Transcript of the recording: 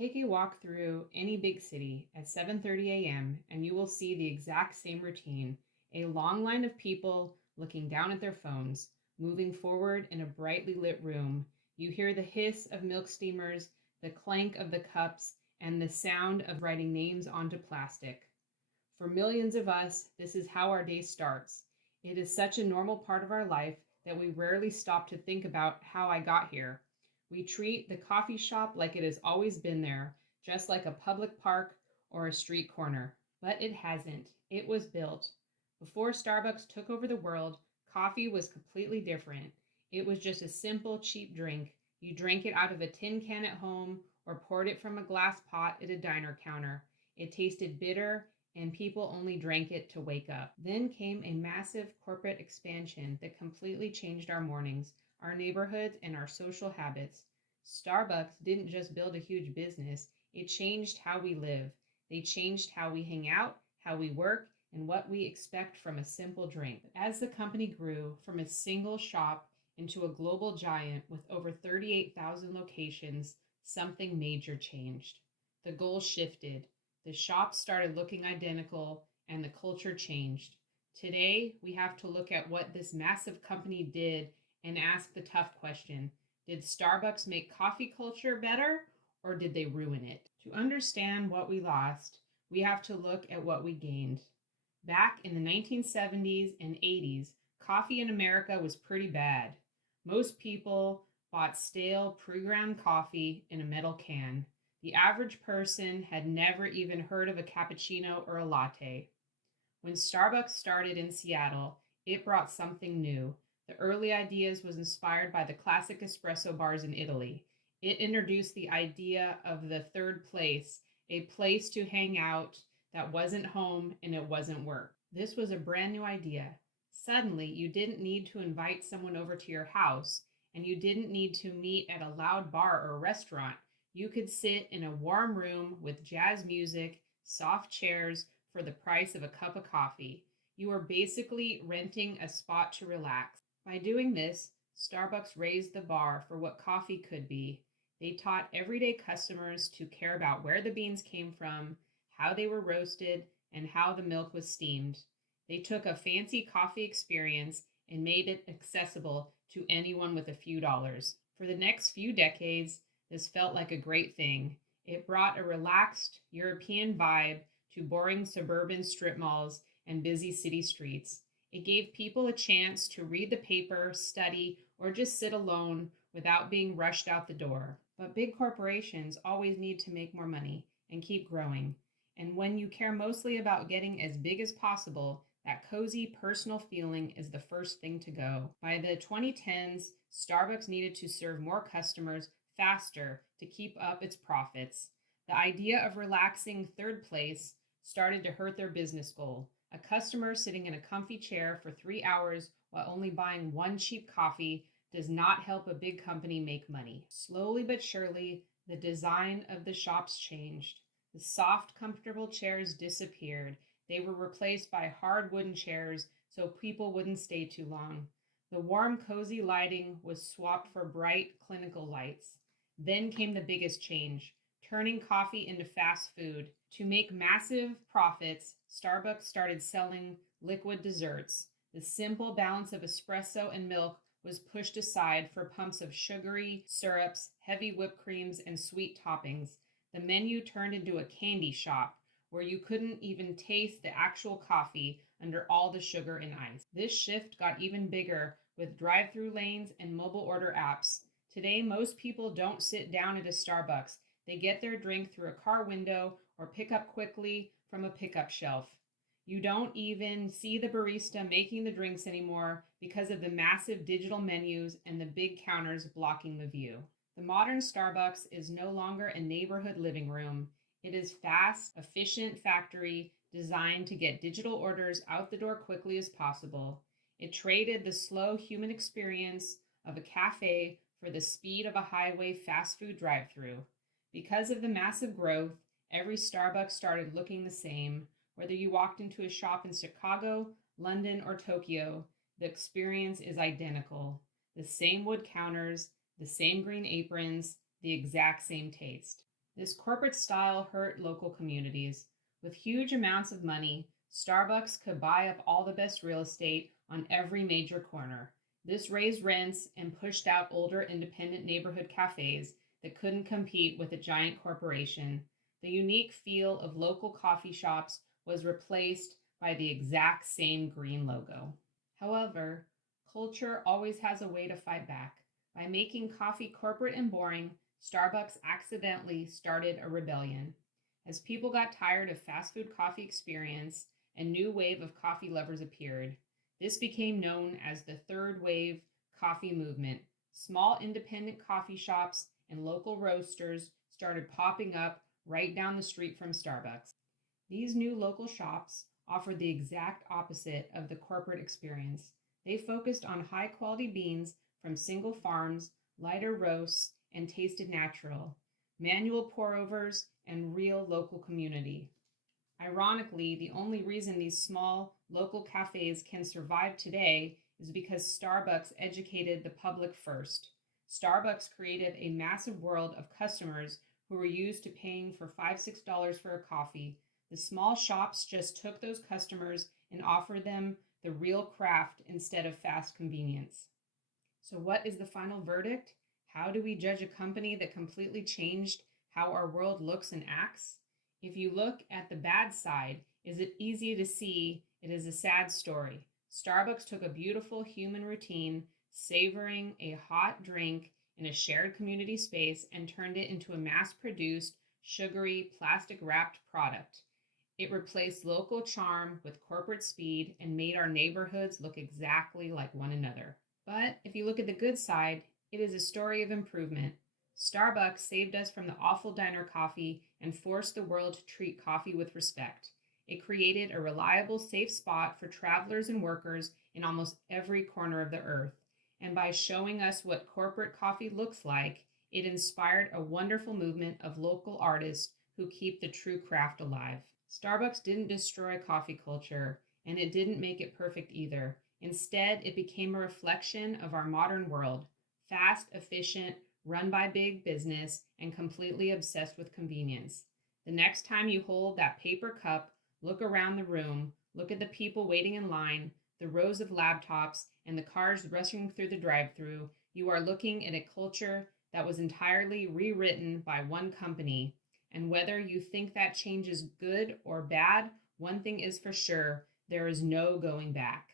Take a walk through any big city at 7:30 a.m. and you will see the exact same routine. A long line of people looking down at their phones, moving forward in a brightly lit room. You hear the hiss of milk steamers, the clank of the cups, and the sound of writing names onto plastic. For millions of us, this is how our day starts. It is such a normal part of our life that we rarely stop to think about how I got here. We treat the coffee shop like it has always been there, just like a public park or a street corner. But it hasn't. It was built. Before Starbucks took over the world, coffee was completely different. It was just a simple, cheap drink. You drank it out of a tin can at home or poured it from a glass pot at a diner counter. It tasted bitter, and people only drank it to wake up. Then came a massive corporate expansion that completely changed our mornings, our neighborhoods, and our social habits. Starbucks didn't just build a huge business, it changed how we live. They changed how we hang out, how we work, and what we expect from a simple drink. As the company grew from a single shop into a global giant with over 38,000 locations, something major changed. The goal shifted. The shops started looking identical and the culture changed. Today, we have to look at what this massive company did and ask the tough question: did Starbucks make coffee culture better or did they ruin it? To understand what we lost, we have to look at what we gained. Back in the 1970s and 80s, coffee in America was pretty bad. Most people bought stale, pre-ground coffee in a metal can. The average person had never even heard of a cappuccino or a latte. When Starbucks started in Seattle, it brought something new. The early ideas was inspired by the classic espresso bars in Italy. It introduced the idea of the third place, a place to hang out that wasn't home and it wasn't work. This was a brand new idea. Suddenly, you didn't need to invite someone over to your house, and you didn't need to meet at a loud bar or restaurant. You could sit in a warm room with jazz music, soft chairs for the price of a cup of coffee. You were basically renting a spot to relax. By doing this, Starbucks raised the bar for what coffee could be. They taught everyday customers to care about where the beans came from, how they were roasted, and how the milk was steamed. They took a fancy coffee experience and made it accessible to anyone with a few dollars. For the next few decades, this felt like a great thing. It brought a relaxed European vibe to boring suburban strip malls and busy city streets. It gave people a chance to read the paper, study, or just sit alone without being rushed out the door. But big corporations always need to make more money and keep growing. And when you care mostly about getting as big as possible, that cozy personal feeling is the first thing to go. By the 2010s, Starbucks needed to serve more customers faster to keep up its profits. The idea of relaxing third place started to hurt their business goal. A customer sitting in a comfy chair for 3 hours while only buying one cheap coffee does not help a big company make money. Slowly but surely, the design of the shops changed. The soft, comfortable chairs disappeared. They were replaced by hard wooden chairs so people wouldn't stay too long. The warm, cozy lighting was swapped for bright, clinical lights. Then came the biggest change, turning coffee into fast food. To make massive profits, Starbucks started selling liquid desserts. The simple balance of espresso and milk was pushed aside for pumps of sugary syrups, heavy whipped creams, and sweet toppings. The menu turned into a candy shop where you couldn't even taste the actual coffee under all the sugar and ice. This shift got even bigger with drive-thru lanes and mobile order apps. Today, most people don't sit down at a Starbucks. They get their drink through a car window or pick up quickly from a pickup shelf. You don't even see the barista making the drinks anymore because of the massive digital menus and the big counters blocking the view. The modern Starbucks is no longer a neighborhood living room. It is fast, efficient factory designed to get digital orders out the door quickly as possible. It traded the slow human experience of a cafe for the speed of a highway fast food drive-thru. Because of the massive growth, every Starbucks started looking the same. Whether you walked into a shop in Chicago, London, or Tokyo, the experience is identical. The same wood counters, the same green aprons, the exact same taste. This corporate style hurt local communities. With huge amounts of money, Starbucks could buy up all the best real estate on every major corner. This raised rents and pushed out older independent neighborhood cafes that couldn't compete with a giant corporation. The unique feel of local coffee shops was replaced by the exact same green logo. However, culture always has a way to fight back. By making coffee corporate and boring, Starbucks accidentally started a rebellion. As people got tired of fast food coffee experience, a new wave of coffee lovers appeared. This became known as the third wave coffee movement. Small independent coffee shops and local roasters started popping up right down the street from Starbucks. These new local shops offered the exact opposite of the corporate experience. They focused on high quality beans from single farms, lighter roasts, and tasted natural, manual pour overs, and real local community. Ironically, the only reason these small local cafes can survive today is because Starbucks educated the public first. Starbucks created a massive world of customers who were used to paying for $5, $6 for a coffee. The small shops just took those customers and offered them the real craft instead of fast convenience. So, what is the final verdict? How do we judge a company that completely changed how our world looks and acts? If you look at the bad side, is it easy to see it is a sad story? Starbucks took a beautiful human routine, savoring a hot drink in a shared community space, and turned it into a mass-produced, sugary, plastic-wrapped product. It replaced local charm with corporate speed and made our neighborhoods look exactly like one another. But if you look at the good side, it is a story of improvement. Starbucks saved us from the awful diner coffee and forced the world to treat coffee with respect. It created a reliable, safe spot for travelers and workers in almost every corner of the earth. And by showing us what corporate coffee looks like, it inspired a wonderful movement of local artists who keep the true craft alive. Starbucks didn't destroy coffee culture, and it didn't make it perfect either. Instead, it became a reflection of our modern world, fast, efficient, run by big business, and completely obsessed with convenience. The next time you hold that paper cup, look around the room, look at the people waiting in line, the rows of laptops, and the cars rushing through the drive-thru, you are looking at a culture that was entirely rewritten by one company. And whether you think that change is good or bad, one thing is for sure, there is no going back.